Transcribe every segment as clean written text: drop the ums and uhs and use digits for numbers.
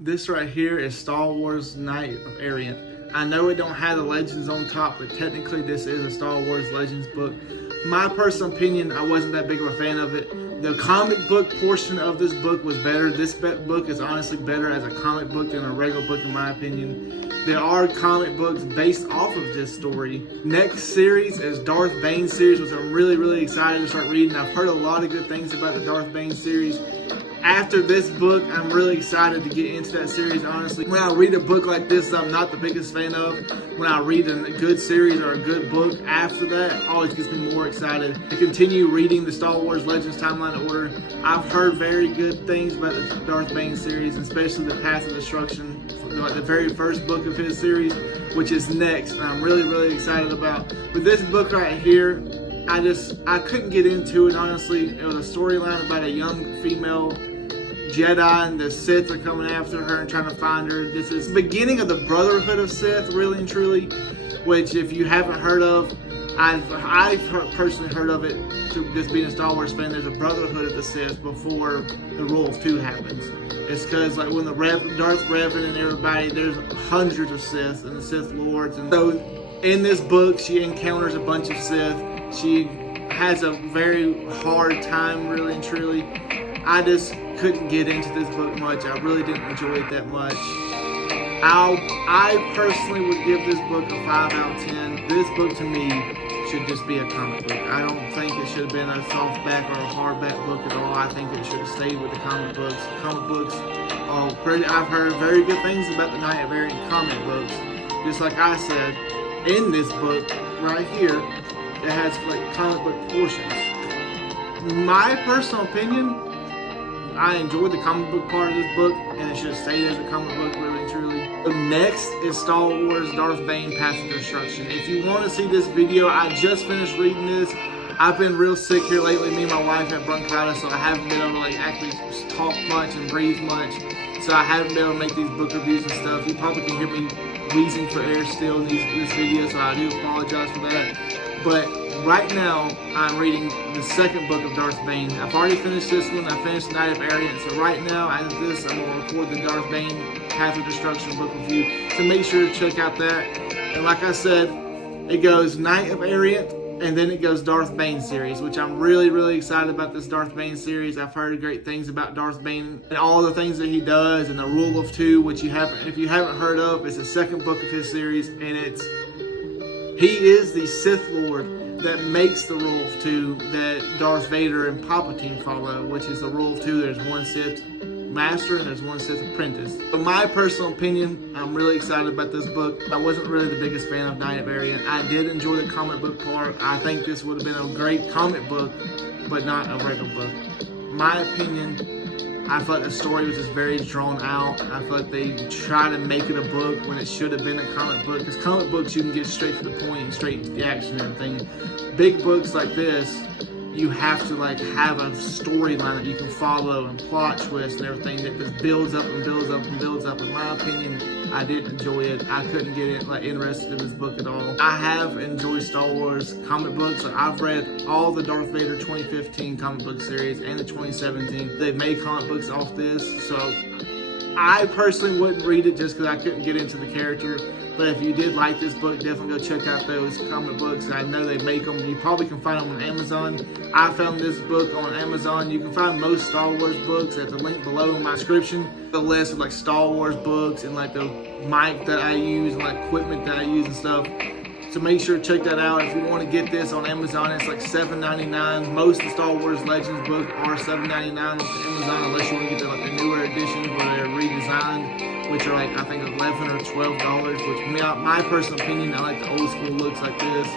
This right here is Star Wars Knight of Errant. I know it don't have the legends on top, but technically this is a Star Wars Legends book. My personal opinion, I wasn't that big of a fan of it. The comic book portion of this book was better. This book is honestly better as a comic book than a regular book in my opinion. There are comic books based off of this story. Next series is Darth Bane series, which I'm really excited to start reading. I've heard a lot of good things about the Darth Bane series. After this book, I'm really excited to get into that series, honestly. When I read a book like this that I'm not the biggest fan of, when I read a good series or a good book after that, it always gets me more excited to continue reading the Star Wars Legends timeline order. I've heard very good things about the Darth Bane series, especially the Path of Destruction, like the very first book of his series, which is next, and I'm really excited about. With this book right here, I couldn't get into it, honestly. It was a storyline about a young female Jedi, and the Sith are coming after her and trying to find her. This is the beginning of the Brotherhood of Sith, really and truly, which if you haven't heard of, I've personally heard of it through just being a Star Wars fan. There's a Brotherhood of the Sith before the Rule of Two happens. It's because like when the Darth Revan and everybody, there's hundreds of Sith and the Sith Lords, and so in this book she encounters a bunch of Sith. She has a very hard time, really and truly. I just couldn't get into this book much. I really didn't enjoy it that much. I personally would give this book a 5 out of 10. This book to me should just be a comic book. I don't think it should have been a softback or a hardback book at all. I think it should have stayed with the comic books. Comic books are pretty, I've heard very good things about the Knight of Errant comic books. Just like I said, in this book right here, it has like comic book portions. My personal opinion, I enjoyed the comic book part of this book, and it should have stayed as a comic book, really and truly. So next is Star Wars Darth Bane Path of Destruction. If you want to see this video, I just finished reading this. I've been real sick here lately. Me and my wife have bronchitis, so I haven't been able to like actually talk much and breathe much. So I haven't been able to make these book reviews and stuff. You probably can hear me wheezing for air still in this video, so I do apologize for that. But right now, I'm reading the second book of Darth Bane. I've already finished this one. I finished Knight of Errant. So right now, after this, I'm going to record the Darth Bane Path of Destruction book review. So make sure to check out that. And like I said, it goes Knight of Errant, and then it goes Darth Bane series, which I'm really excited about this Darth Bane series. I've heard great things about Darth Bane and all the things that he does, and the Rule of Two, which if you haven't heard of, it's the second book of his series, and he is the Sith Lord that makes the Rule of Two that Darth Vader and Palpatine follow, which is the Rule of Two. There's one Sith Master and there's one Sith Apprentice. But my personal opinion, I'm really excited about this book. I wasn't really the biggest fan of Knight of Errant. I did enjoy the comic book part. I think this would have been a great comic book, but not a regular book. My opinion, I felt the story was just very drawn out. I felt they tried to make it a book when it should have been a comic book. Because comic books, you can get straight to the point and straight into the action and everything. Big books like this, you have to like have a storyline that you can follow and plot twists and everything that just builds up and builds up and builds up. In my opinion, I didn't enjoy it. I couldn't get interested in this book at all. I have enjoyed Star Wars comic books. I've read all the Darth Vader 2015 comic book series and the 2017. They've made comic books off this, so I personally wouldn't read it just because I couldn't get into the character. But if you did like this book, definitely go check out those comic books. I know they make them. You probably can find them on Amazon. I found this book on Amazon. You can find most Star Wars books at the link below in my description. The list of like Star Wars books and like the mic that I use and like equipment that I use and stuff. So make sure to check that out. If you want to get this on Amazon, it's like $7.99. Most of the Star Wars Legends books are $7.99 on Amazon, unless you want to get the newer editions where they're redesigned, which are like I think $11 or $12. Which my personal opinion, I like the old school looks like this.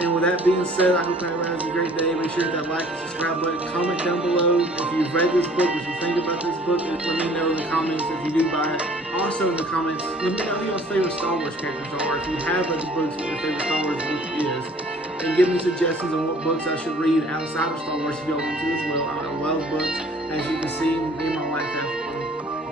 And with that being said, I hope everyone has a great day. Make sure to hit that like and subscribe button. Comment down below if you've read this book, what you think about this book. And let me know in the comments if you do buy it. Also in the comments, let me know who your favorite Star Wars characters are. If you have read the books, what your favorite Star Wars book is. And give me suggestions on what books I should read outside of Star Wars if y'all want to as well. I love books. As you can see, me and my wife have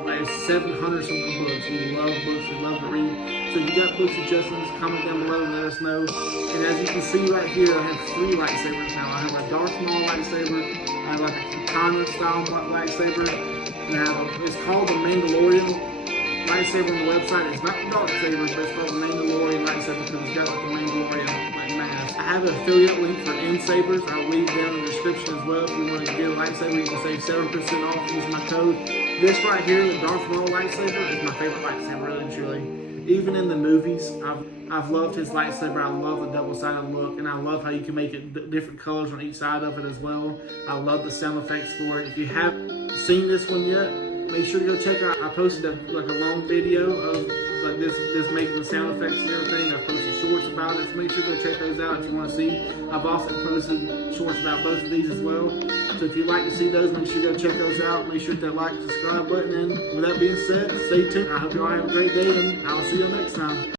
like 700 something books. We love books, we love to read. So if you got book suggestions, comment down below and let us know. And as you can see right here, I have 3 lightsabers now. I have a Darth Maul lightsaber, I have like a katana style lightsaber, and I have it's called the Mandalorian. lightsaber on the website. It's not the dark saber, but it's called the Mandalorian lightsaber because it's got like the Mandalorian like mask. I have an affiliate link for end sabers. I'll leave down in the description as well. If you want to get a lightsaber, you can save 7% off using my code. This right here, the Darth Maul lightsaber, is my favorite lightsaber, really and truly. Even in the movies, I've loved his lightsaber. I love the double-sided look, and I love how you can make it different colors on each side of it as well. I love the sound effects for it. If you haven't seen this one yet, make sure to go check it out. I posted a long video of like this making the sound effects and everything. I posted shorts about it, so make sure to go check those out if you want to see. I've also posted shorts about both of these as well. So if you'd like to see those, make sure to go check those out. Make sure to hit that like and subscribe button. And with that being said, stay tuned. I hope you all have a great day, and I'll see you next time.